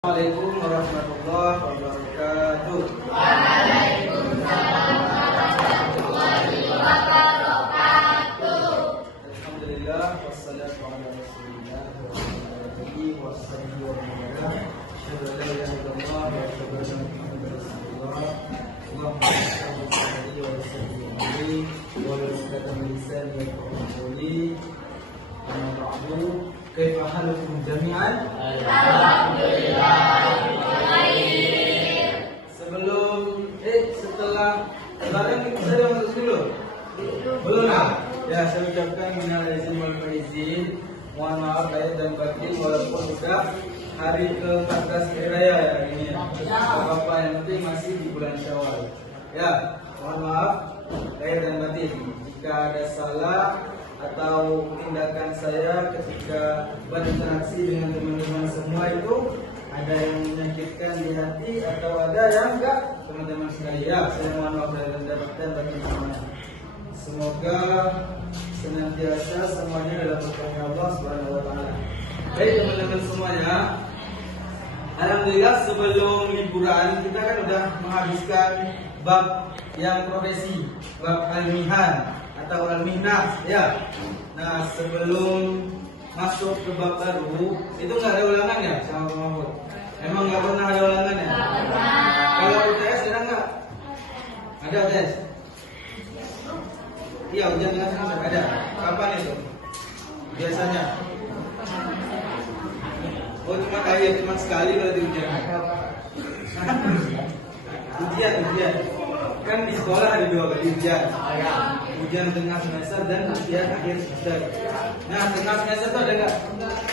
Assalamualaikum warahmatullahi wabarakatuh. Waalaikumsalam warahmatullahi wabarakatuh. Alhamdulillah wassalatu ala rasulillah wa ala alihi wa sahbihi wa man wala. Asyhadu an la ilaha illallah wa asyhadu anna Muhammadan rasulullah. Allahumma shalli alaihi wa sallim alaihi wa ala alihi lisani yafqahu qawli. Amma ba'du, kaifa halukum jami'an? Alhamdulillah. Setelah kemarin kita sudah masuk dulu? Belum lah? Ya, saya ucapkan minal aizin wal faizin. Mohon maaf lahir dan batin walaupun sudah hari ke-14 hari raya ya ini. Apa-apa yang penting masih di bulan Syawal. Ya, mohon maaf lahir dan batin. Jika ada salah atau tindakan saya ketika berinteraksi dengan teman-teman semua itu ada yang menyakitkan di hati atau ada yang enggak, teman-teman sekalian, ya, saya mohon maaf dan batin semuanya. Semoga senantiasa semuanya dalam berkahnya Allah Subhanahu wa taala. Baik teman-teman semuanya, alhamdulillah sebelum liburan kita kan udah menghabiskan bab yang profesi, bab al-mihan atau al-mihnah ya. Nah, sebelum masuk ke bab baru itu nggak ada ulangan ya sama Pak Mahfud? Emang nggak pernah ada ulangan ya? Kalau UTS ada nggak? Ada UTS? Iya, ujian tengah semester ada. Kapan itu? Biasanya? Oh, cuma sekali berarti ujian. Ujian. Kan di sekolah ada 2 kali ujian. Ujian tengah semester dan ujian akhir semester. Nah, tengah semester itu ada nggak?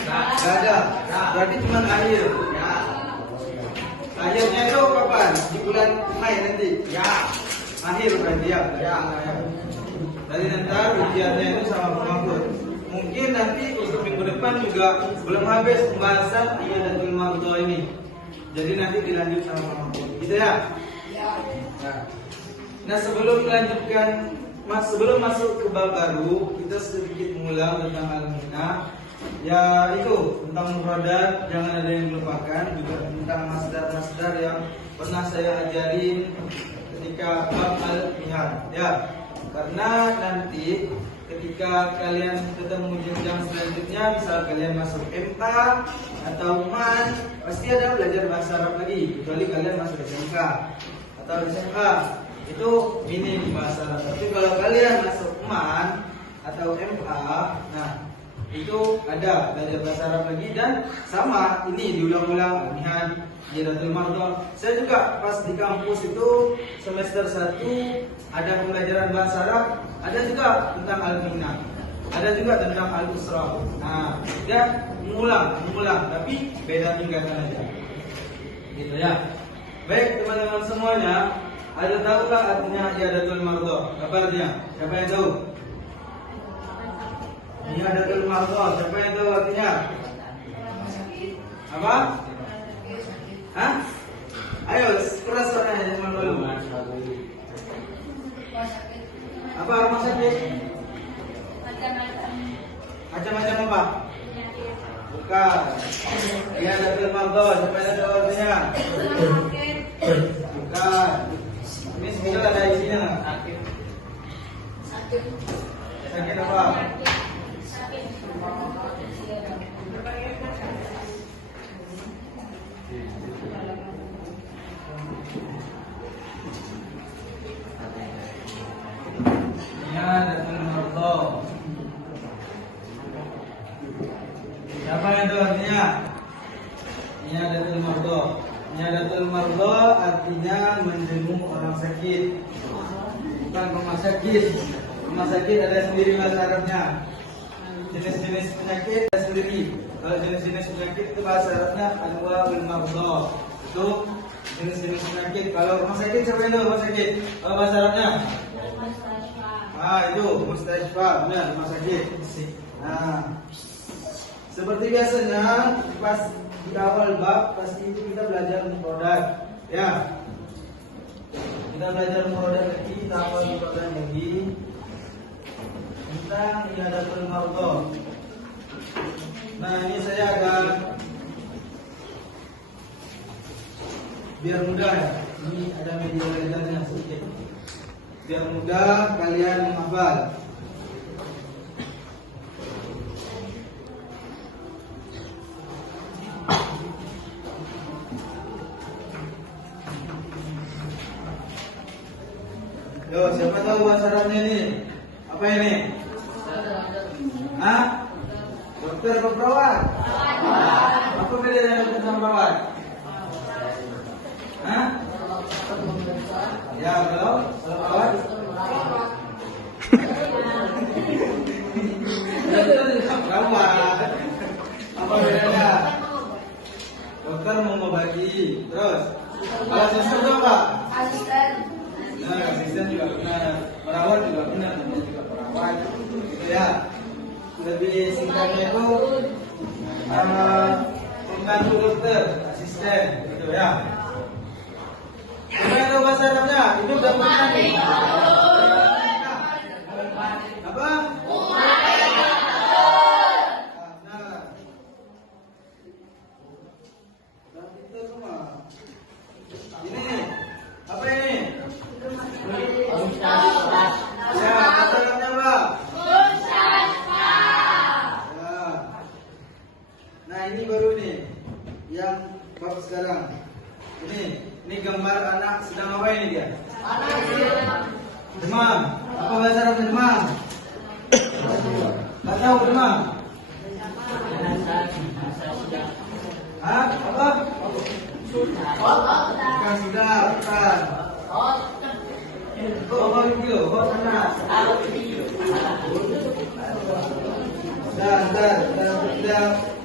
Nggak ada. Berarti cuma akhir. Akhirnya itu kapan? Di bulan Mei nanti. Ya. Akhir berarti ya. Dari nanti ujiannya itu sama Pak Mahfud. Mungkin nanti untuk minggu depan juga belum habis pembahasan iyadatul mardha ini. Jadi nanti dilanjut sama Pak Mahfud. Gitu ya? Nah, sebelum melanjutkan, sebelum masuk ke bab baru, kita sedikit mengulang tentang al-mihnah. Ya itu tentang mufradat, jangan ada yang dilupakan. Juga tentang masdar-masdar yang pernah saya ajarin ketika bab al-mihnah. Ya, karena nanti ketika kalian ketemu jenjang selanjutnya, misal kalian masuk MA atau MAN, pasti ada belajar bahasa Arab lagi. Kecuali kalian masuk SMK atau SMA, itu minim bahasa Arab. Tapi kalau kalian masuk MAN atau MA, nah itu ada belajar bahasa Arab lagi. Dan sama ini diulang-ulang al-mihan, iyadatul mardha. Saya juga pas di kampus itu semester 1 ada pembelajaran bahasa Arab, ada juga tentang al-mihnah, ada juga tentang al-usra. Nah, dia mengulang, tapi beda tingkatan aja. Gitu ya. Baik teman-teman semuanya, ada tahukah artinya iyadatul mardha? Apa artinya? Siapa yang tahu? Iyadatul mardha, siapa yang tahu artinya? Apa? Hah? Ayo, keras suaranya teman dulu. Apa rumah sakit? Macam-macam apa? Bukan. Iyadatul mardha, siapa yang tahu artinya? Bukan. Ini sebenarnya ada isinya nggak? Sakit apa? Iyadatul mardha. Siapa yang tahu artinya? Iyadatul mardha. Iyadatul mardha artinya menjenguk orang sakit. Bukan rumah sakit. Rumah sakit ada sendiri bahasa Arabnya. Jenis-jenis penyakit ada sendiri. Kalau jenis-jenis penyakit itu bahasa Arabnya anwa'ul mardha. Itu jenis-jenis penyakit. Kalau rumah sakit siapa yang tahu rumah sakit? Kalau bahasa Arabnya? Itu mustashfa, benar, rumah sakit. Nah, seperti biasanya pas di awal bab pasti itu kita belajar mufradat. Ya. Kita belajar mufradat lagi, kita awal mufradat lagi tentang iyadatul mardha. Nah, ini saya akan biar mudah ya. Ini ada media ledarnya sedikit. Biar mudah kalian menghafal. Yo, siapa tahu bahasa Arabnya ini? Apa ini? Hah? Dokter atau perawat? Apa bedanya dokter sama perawat? Hah? Ya, kalau perawat? Dokter juga perawat. Apa bedanya? Dokter mengobati. Terus, kalau suster itu apa? Asisten. Nah, asisten juga benar. Perawat juga benar. Namanya juga perawat. Gitu ya. Lebih singkatnya itu pembantu dokter, asisten, gitu ya. Gimana itu bahasa Arabnya? Itu udah punya nih. Apa? Nah, kita semua. Ini apa ini? Ya, bahasa Arabnya apa? Nah, ini baru nih yang bab sekarang. Ini gambar anak sedang apa ini dia? Demam. Apa bahasa Arab demam? Nggak tahu demam. Hah? Apa? Bukan sudah, bukan. Oh, video, panas.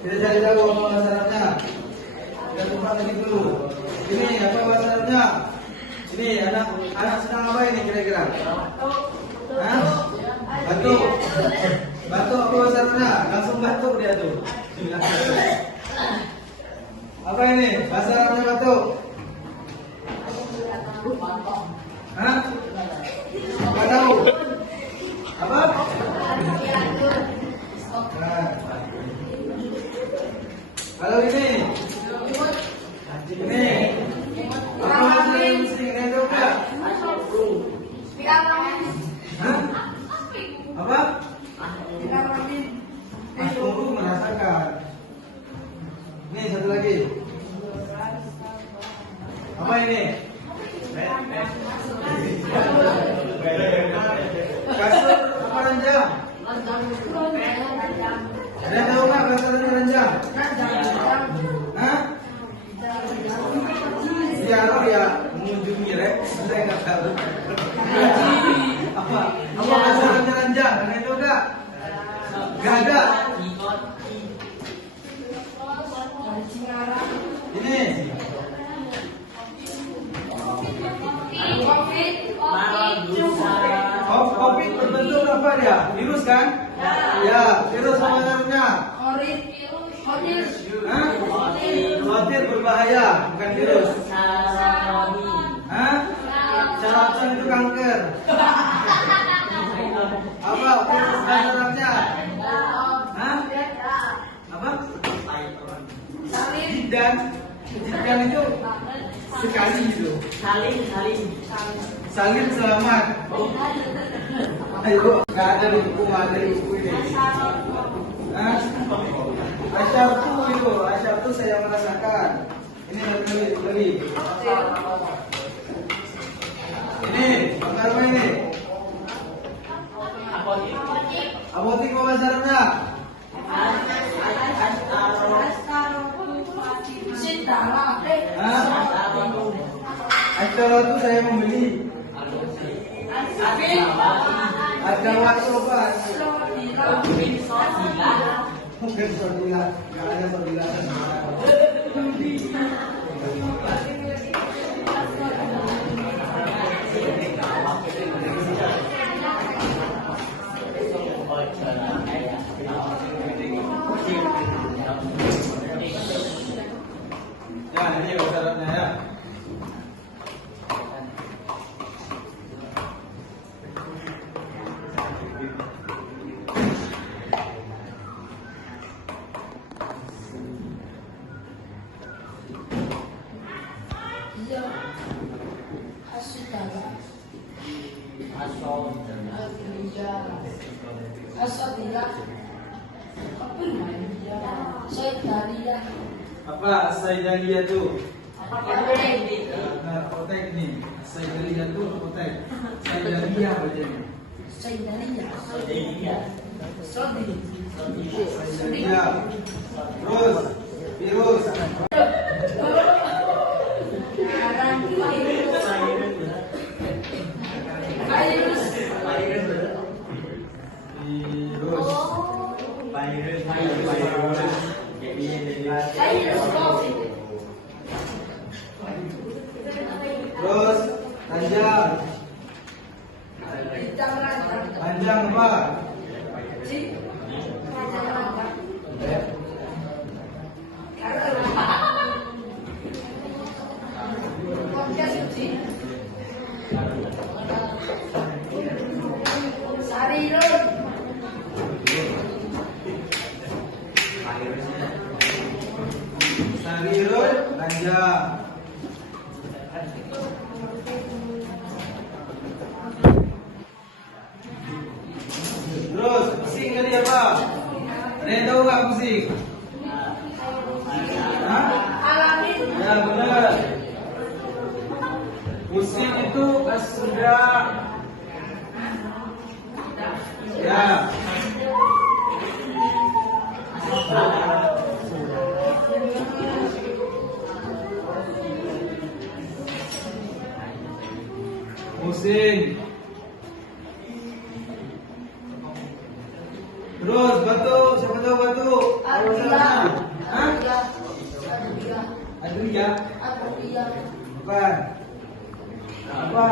Kita cari tahu apa bahasa Arabnya. Kita tempat lagi dulu. Ini apa bahasa Arabnya? Ini anak sedang apa ini kira-kira? Hah? Batuk. Batuk apa bahasa Arabnya? Langsung batuk dia tuh. Apa ini? Bahasa Arabnya batuk. Hah? Nggak tahu. Apa? Nah. Kalau ini apa hasilnya mesti itu enggak? Hah? Apa? Aku merasakan. Ini satu lagi. Apa ini? Kasur apa ranjang? Ada yang tahu nggak kasur dan ranjang? Hah? Ya, ya mengunjungi rek, saya nggak tahu. Apa bahasa ranjang? Ada itu enggak? Nggak ada. Ini. Covid berbentuk apa dia? Virus kan? Ya, virus apa namanya? Hah? Khawatir berbahaya, bukan virus. Hah? Caracon itu kanker. Apa virus dasarnya? Hah? Apa? Jidan itu sekali gitu. Salim selamat. Ayo, nggak ada di buku materi buku ini. Nah, asyar tuh saya merasakan. Ini beli. Ini, apa ini? Apotik apa bahasa Arabnya? Asyar itu saya membeli. Ada waktu apa? Mungkin sodila, nggak ada sodila. Ya, ini bahasa Arabnya ya. Apa Saidalia tuh? Nah, apotek nih. Saidalia tuh apotek. Saidalia bacanya. Saidalia. Terus virus. Terus panjang. Panjang apa? Sarirun panjang. Terus pusing tadi apa? Ada yang tahu nggak pusing? Hah? Ya benar. Pusing itu sudah. Ya. Pusing. Terus batuk, siapa tahu batuk? Hah? Adria. Bukan. Apa?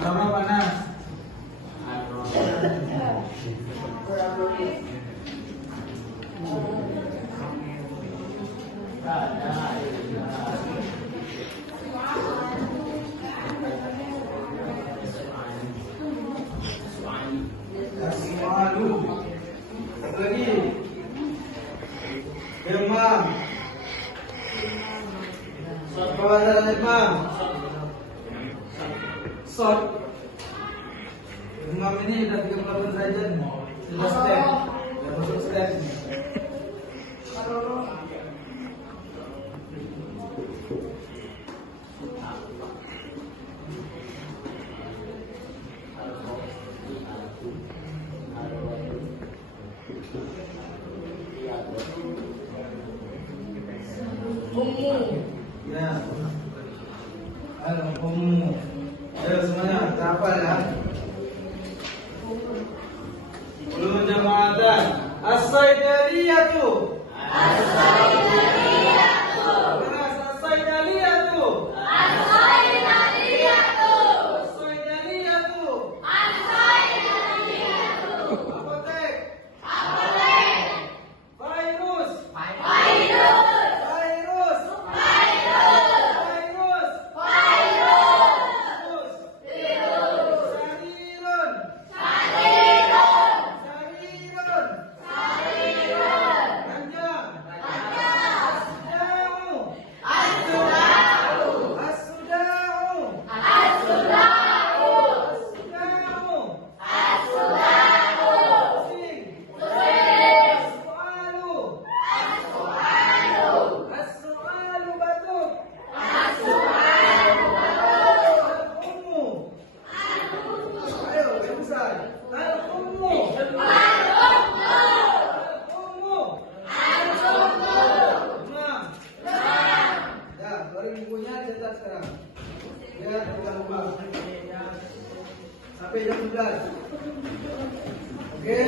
Aroma panas. Malu. Lagi. Demam. Apa ada demam? Sot. Demam ini sudah 38 derajat. Sudah step. Sudah masuk step. Ya. Al-Ummu. Ya semuanya hafal ya. Ulun jamaatan. As-Saidaliyatu. As-Saidaliyatu. As-Saidaliyatu. As-Saidaliyatu. As-Saidaliyatu. As-Saidaliyatu. Apotek. Apotek. Virus. Virus. Sampai jam 11. Oke.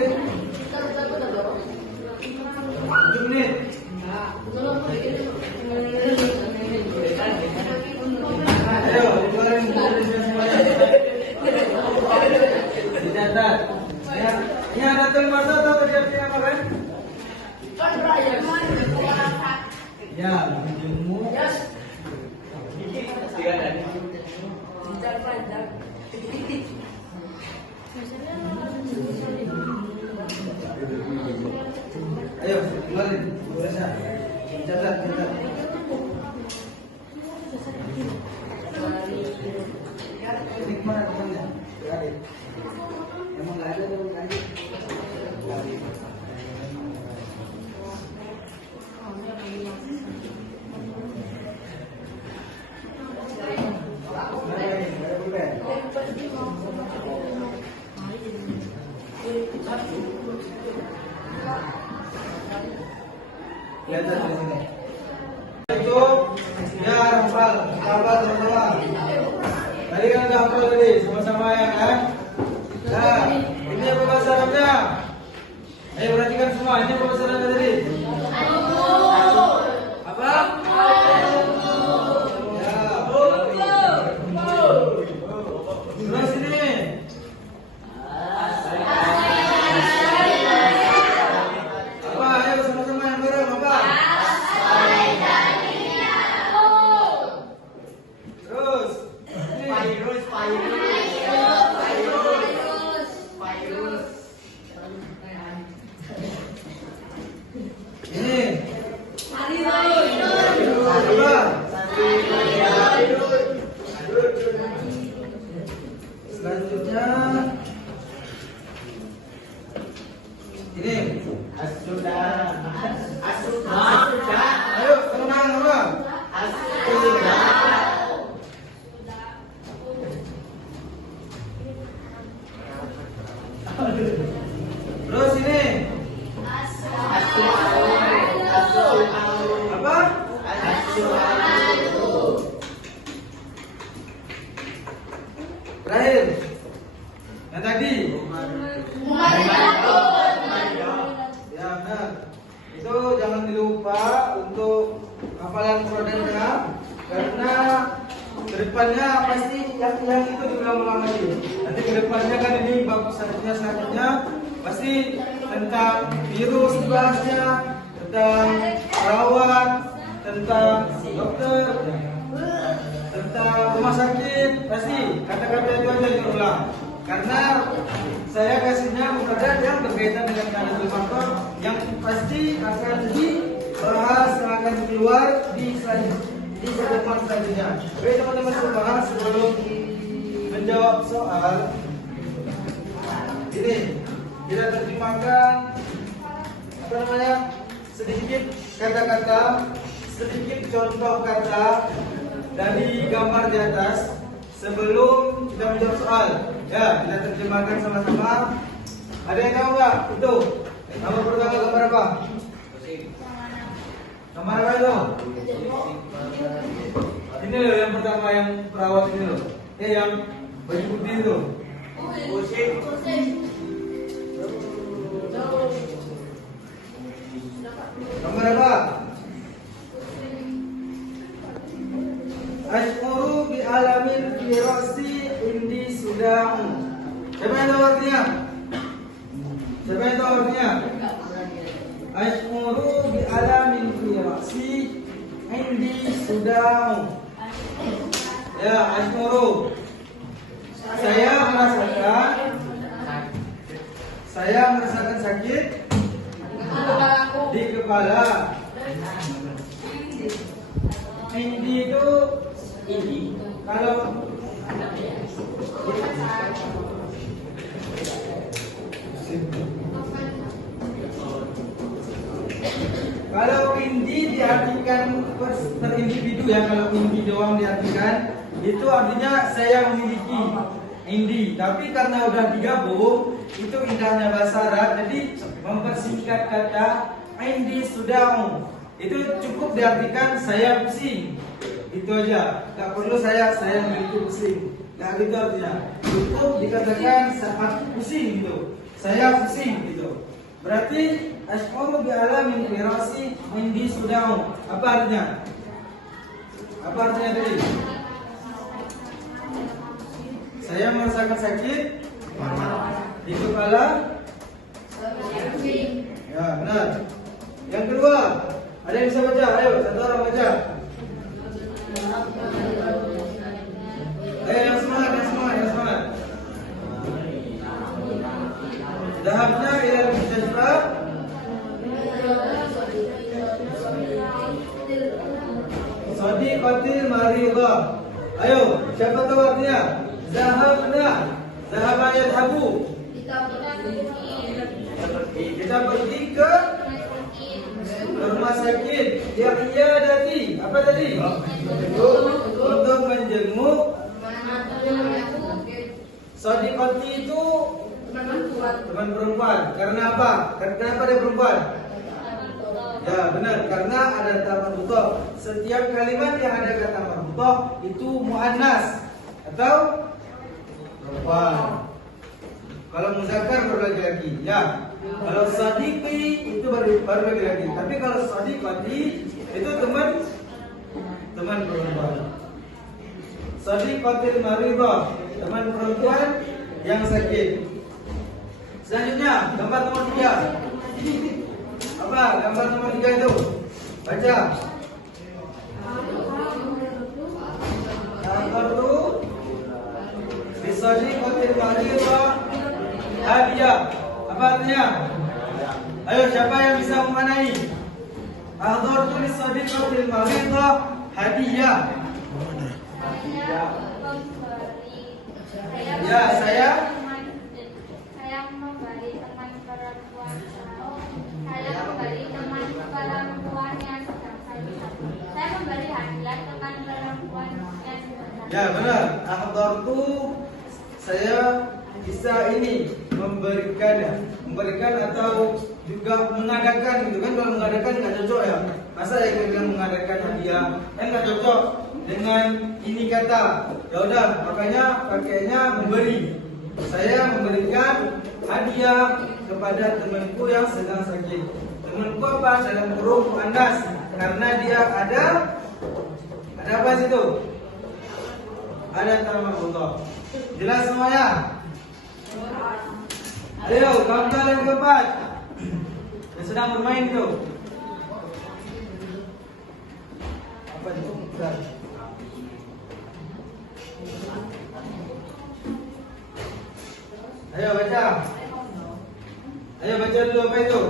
7 menit. Ayo, dikeluarin semuanya. Dicatat. Ya, ini ada termasuk atau siap-siap makan? Ya, minummu. Ayo, keluarin. Catat. Ini kemana temannya? Adik. Emang nggak ada tuh tadi. Lihat di sini. Itu ya hafal, hafal teman-teman. Tadi kan udah hafal tadi, sama-sama ya kan? Nah, ini apa bahasa Arabnya? Ayo perhatikan semua, ini apa bahasa Arabnya tadi? Apa? Ya. Terus ini. Apa? Ayo sama-sama yang bareng apa? Terus. Ini. Apa? Selanjutnya ini. Ayo tenang apa? Terus ini. Apa? Terakhir. Yang tadi. Ya benar. Itu jangan dilupa untuk hafalan Qurannya, karena kedepannya pasti yang itu diulang-ulang lagi. Nanti kedepannya kan ini bab selanjutnya pasti tentang virus dibahasnya, tentang perawat, tentang dokter, tentang rumah sakit, pasti kata-kata itu aja diulang. Karena saya kasihnya mufradat yang berkaitan dengan kandungan faktor yang pasti akan dibahas, akan keluar di pertemuan selanjutnya. Oke teman-teman semua, sebelum menjawab soal ini kita terjemahkan apa namanya sedikit kata-kata, sedikit contoh kata dari gambar di atas sebelum kita menjawab soal. Ya, kita terjemahkan sama-sama. Ada yang tahu nggak? Itu nomor pertama gambar apa? Gambar apa itu? Ini loh yang pertama, yang perawat ini loh. Yang baju putih itu. Gambar apa? Ashkuru bi alamin firasi indi sudah. Siapa yang tahu artinya? Siapa yang tahu artinya? Ashkuru bi alamin firasi indi sudah. Ya, ashkuru. Saya merasakan sakit di kepala. Indi itu kalau indi diartikan per individu ya, kalau indi doang diartikan itu artinya saya memiliki indi. Tapi karena udah digabung, itu indahnya bahasa Arab, jadi mempersingkat kata indi sudah. Itu cukup diartikan saya pusing. Itu aja, nggak perlu saya memiliki pusing. Nggak gitu artinya. Cukup dikatakan saat pusing gitu. Saya pusing gitu. Berarti ashkuru bi alamin firasi indi sudah. Apa artinya? Apa artinya tadi? Saya merasakan sakit di kepala. Ya benar. Yang kedua, ada yang bisa baca? Ayo, satu orang baca. Ayo yang semangat. Dahabna ila al-mustashfa. Sadiqatil maridah. Ayo, siapa tahu artinya? Zahabna. Zahaba yadhabu. Kita pergi ke rumah sakit. Ya iyadati. Apa tadi? Untuk menjenguk. Sadiqati itu teman perempuan. Karena apa? Kenapa dia perempuan? Ya benar, karena ada tamarbutoh. Setiap kalimat yang ada kata marbutoh itu muannas atau perempuan. Kalau muzakkar baru laki-laki, ya. Kalau sadiqi itu baru laki-laki. Tapi kalau sadiqati itu teman perempuan. Sadiqatil maridah, teman perempuan yang sakit. Selanjutnya, gambar nomor 3. Apa gambar nomor 3 itu? Baca. Gambar itu bisadiqatil maridah hadiah. Apa artinya? Ayo siapa yang bisa memanai? Ahdartu bisadiqatil maridah hadiah. Ya, saya memberi teman perempuan yang sedang sakit. Saya memberi hadiah teman perempuan yang sedang sakit. Ya benar. Ahdartu saya bisa ini memberikan atau juga mengadakan gitu kan. Kalau mengadakan nggak cocok ya. Masa yang bilang mengadakan hadiah nggak cocok dengan ini kata. Ya udah, makanya pakainya memberi. Saya memberikan hadiah kepada temanku yang sedang sakit. Temanku apa? Dalam huruf muannas karena dia ada apa situ? Ada tamarbutoh. Jelas semuanya? Ayo, gambar yang keempat. Yang sedang bermain itu. Apa itu? Bukan. Ayo baca. Ayo baca dulu apa itu?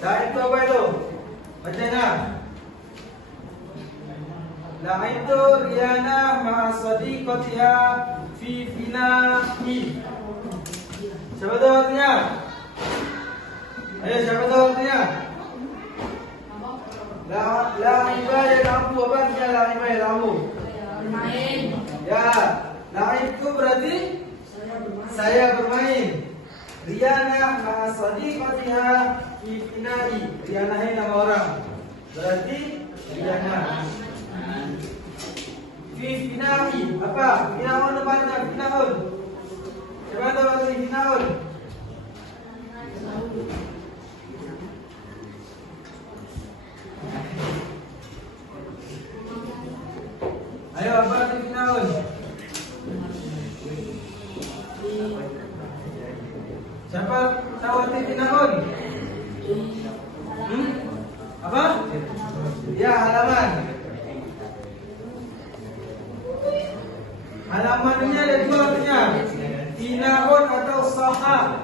Dah itu apa itu? Bacanya. Dah itu Riana ma'a sadiqatiha fi fina'i. Siapa tahu artinya? Ayo siapa tahu artinya? La ibadah lampu. Apa artinya la ibadah lampu? Bermain. Ya. Laib itu berarti saya bermain. Riana ma'a sadiqatiha fi fina'i. Riana ini nama orang. Berarti Riana fi fina'i. Apa? Finaun depannya. Finaun. Siapa tahu arti finaun? Ayo apa arti finaun? Siapa tahu arti finaun? Apa? Ya, halaman. Halamannya ada dua artinya. Finaun atau soha.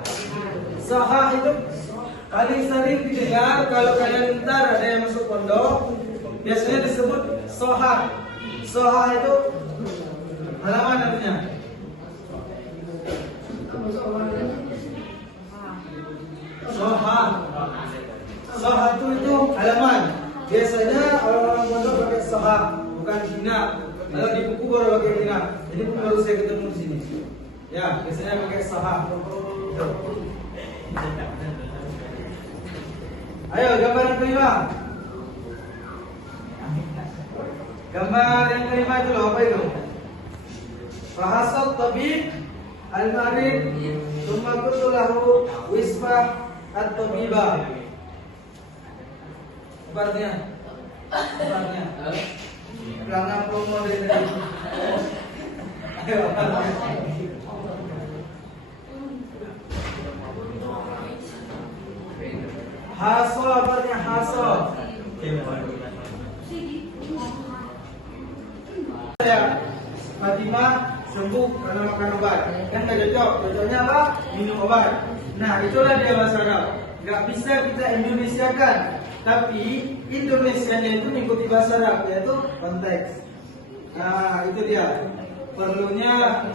Soha itu paling sering didengar kalau kalian ntar ada yang masuk pondok. Biasanya disebut soha. Soha itu halaman artinya. Soha itu halaman. Biasanya orang-orang pondok pakai soha, bukan bina. Kalau di buku baru pakai bina. Jadi buku baru saya ketemu di sini. Ya, biasanya pakai soha. Ayo gambar yang kelima. Gambar yang kelima itu loh, apa itu? Bahasat tabib al-marid thumma qultu lahu wisfah at-tabiba. Apa artinya? Apa artinya? Pelanggan promo dari tadi. Ayo, apa artinya? Haso, apa artinya haso? Ya, Fatimah sembuh karena makan obat. Kan nggak cocok. Cocoknya apa? Minum obat. Nah, itulah dia bahasa Arab. Nggak bisa kita Indonesiakan. Tapi Indonesianya itu mengikuti bahasa Arab, yaitu konteks. Nah, itu dia. Perlunya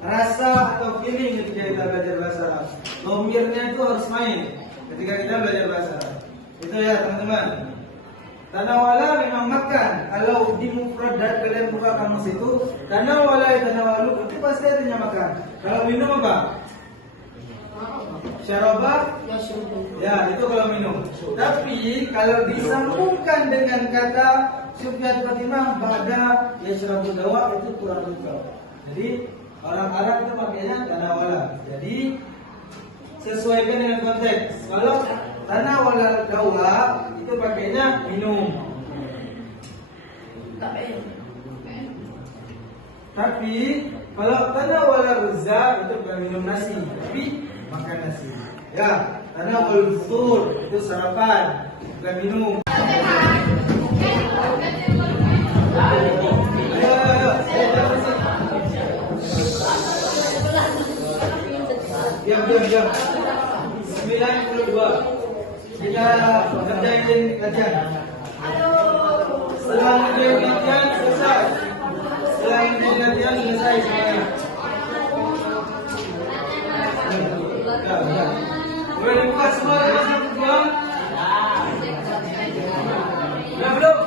rasa atau feeling ketika kita belajar bahasa Arab. Domirnya itu harus main ketika kita belajar bahasa Arab. Itu ya teman-teman. Tanawala memang makan. Kalau di mufradat kalian buka kamus itu tanawala tanawalu itu pasti artinya makan. Kalau minum apa? Syaraba? Ya, itu kalau minum. Tapi kalau disambungkan dengan kata Syubhat Fatimah pada yashrabu dawa itu kurang lengkap. Jadi orang Arab itu pakainya tanawala. Jadi sesuaikan dengan konteks. Kalau tanawala dawa itu pakainya minum. Tapi kalau tanawala ruzza itu bukan minum nasi, tapi makan nasi. Ya, tanawal futur itu sarapan, bukan minum. Diam. 92. Kita kerjain kajian. Setelah kerjain kajian selesai. Semuanya. Ya. Boleh dibuka semua kelas 2? Ya belum?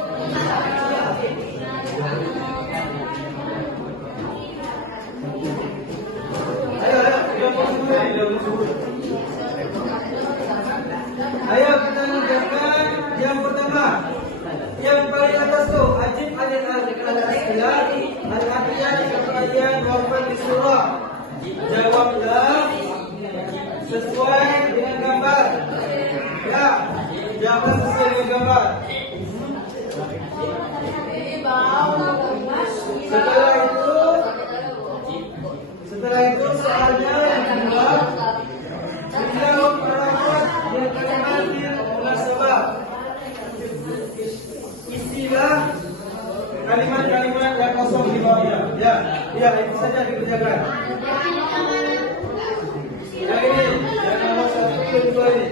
Ayo kita mengerjakan yang pertama. Yang paling atas tuh ajib al-asqiyah, al-atiyah, al-ayyan, wafat di surah. Jawablah sesuai dengan gambar. Ya, jawab sesuai dengan gambar. Setelah itu soalnya yang kedua, menjawab alamat yang kalimatil munasabah. Istilah kalimat-kalimat yang kosong di bawahnya. Ya, itu saja dikerjakan. Yang ini, yang nomor 1, 2 ini.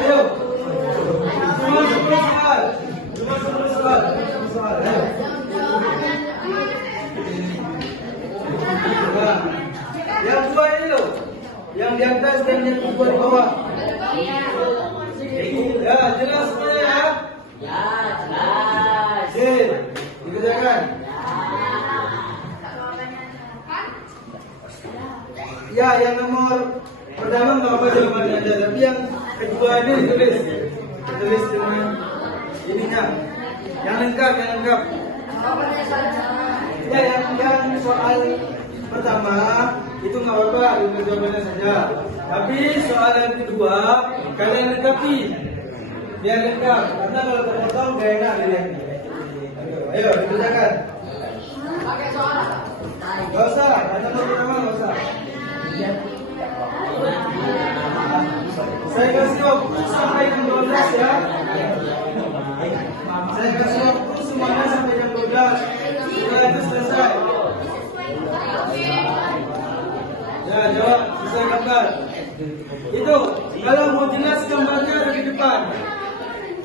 Ayo, cuma 10 soal. Ayo. Nah, yang dua ini loh, yang di atas dan yang kedua di bawah. Ya, jelas semuanya ya? Ya, jelas. Dikerjakan. Ya, yang nomor pertama nggak apa jawabannya aja, tapi yang kedua ini ditulis dengan ininya, yang lengkap. Ya, yang soal pertama itu nggak apa-apa, itu jawabannya saja. Tapi soal yang kedua kalian lengkapi, biar lengkap. Karena kalau terpotong gak enak dilihatnya. Ayo dikerjakan. Gak usah, kata pertama gak usah. Saya kasih waktu sampai jam 12 ya. Saya kasih waktu semuanya sampai jam 12. Setelah itu selesai. Ya, jawab sesuai gambar. Itu kalau mau jelas gambarnya ada di depan.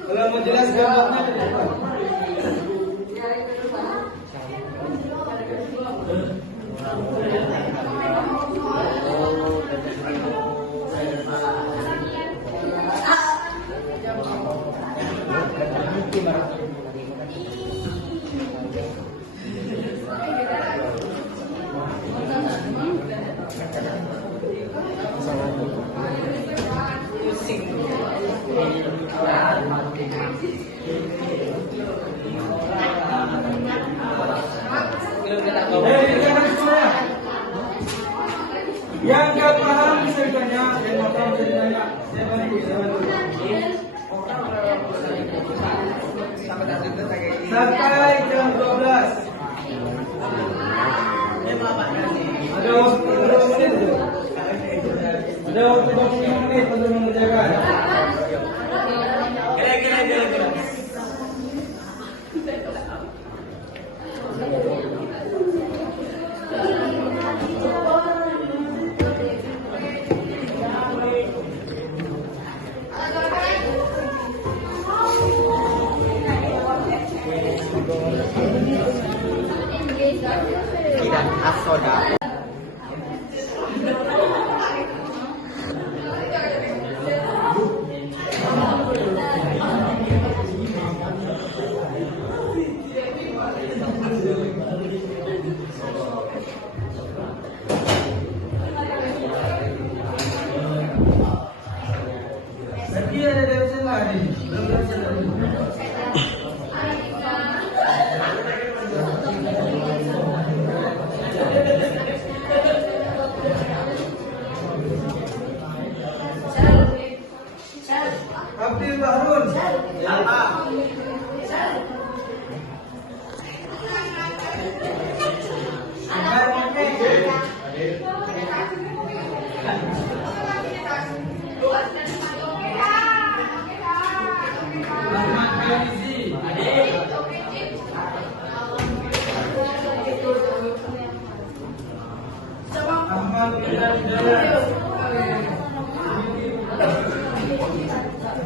Kalau mau jelas gambarnya ada di depan. Yang nggak paham bisa ditanya, yang nggak paham bisa ditanya. Saya bantu. Sampai jam 12. Ada waktu 20 menit. Ada waktu 20 menit untuk mengerjakan. Kira-kira. hari ini? Belum belajar hari ini. Abdul Bahrun. Ya, Pak. Ahmad bin Hidayat.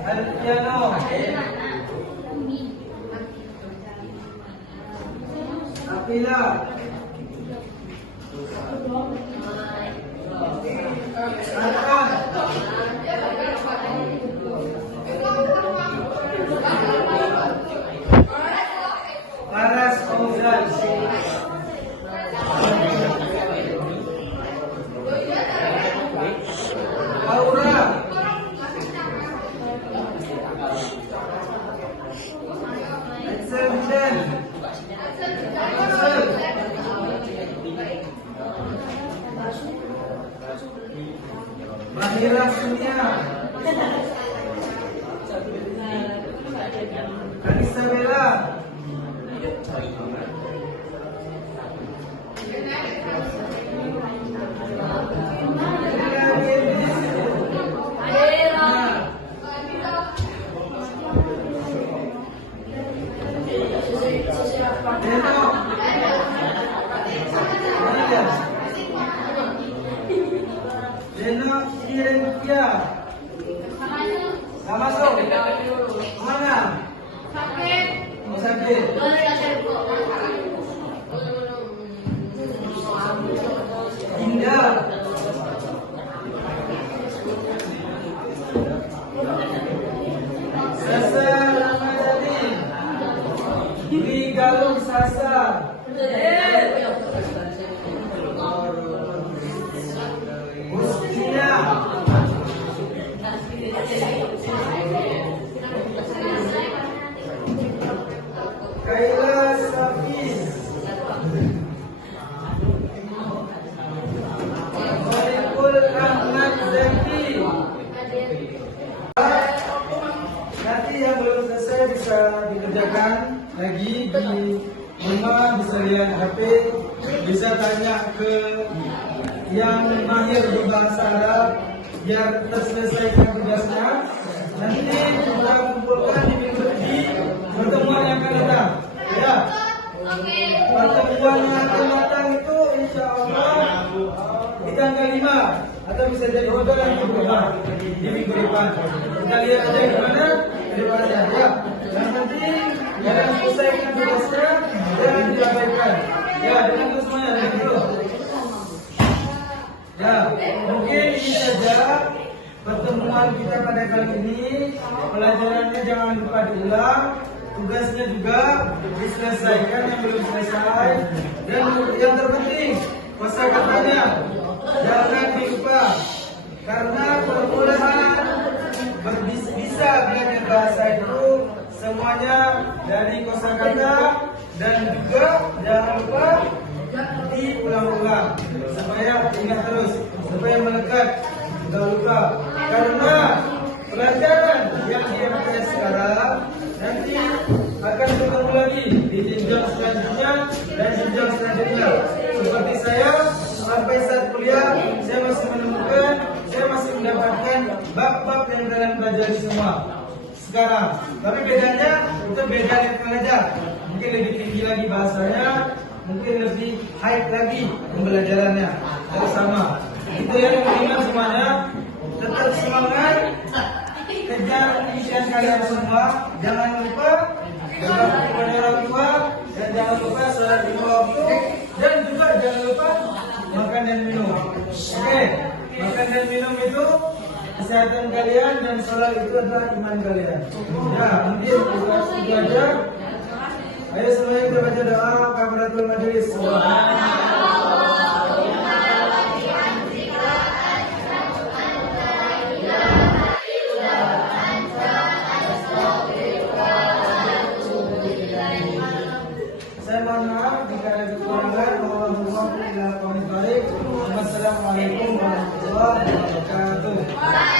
Alfiano. Apila. Arfan. Aras Fauzan. Aura. Excel Hussein. Mahira Sunia. Anissa Bella. Leno Kirenkia. Nggak masuk. Mana? Sakit. Oh, sakit. Indah. Sasa Ramadhani. Dwi Galung Sasa. Mustina. Kaila Safis. Malikul Ahmad Zaki. Nanti yang belum selesai bisa dikerjakan lagi di rumah, bisa lihat HP, bisa tanya ke yang mahir di bahasa Arab biar terselesaikan tugasnya. Nanti kita kumpulkan di pertemuan yang akan datang. Ya. Pertemuan yang akan datang itu insya Allah di tanggal 5 atau bisa jadi juga nanti di minggu depan. Kita lihat aja gimana di depan aja. Ya. Yang penting jangan selesaikan tugasnya, jangan diabaikan. Ya, dengan itu semuanya dulu. Ya, mungkin ini saja pertemuan kita pada kali ini. Pelajarannya jangan lupa diulang, tugasnya juga diselesaikan yang belum selesai, dan yang terpenting kosakatanya jangan dilupa, karena permulaan bisa belajar bahasa itu semuanya dari kosakata, dan juga jangan lupa diulang-ulang supaya ingat terus, supaya melekat, tidak lupa. Karena pelajaran yang dia pakai sekarang nanti akan bertemu lagi di jenjang selanjutnya dan jenjang selanjutnya. Seperti saya sampai saat kuliah, saya masih menemukan, saya masih mendapatkan bab-bab yang kalian pelajari semua sekarang. Tapi bedanya itu beda yang belajar. Mungkin lebih tinggi lagi bahasanya, mungkin lebih high lagi pembelajarannya. Tidak sama. Itu yang ingat semuanya. Tetap semangat, kejar impian kalian semua. Jangan lupa berbakti kepada orang tua, dan jangan lupa sholat lima waktu, dan juga jangan lupa makan dan minum. Oke, makan dan minum itu kesehatan kalian, dan sholat itu adalah iman kalian. Ya, mungkin itu aja. Ayo semuanya kita baca doa kafaratul majelis. Assalamualaikum warahmatullahi wabarakatuh.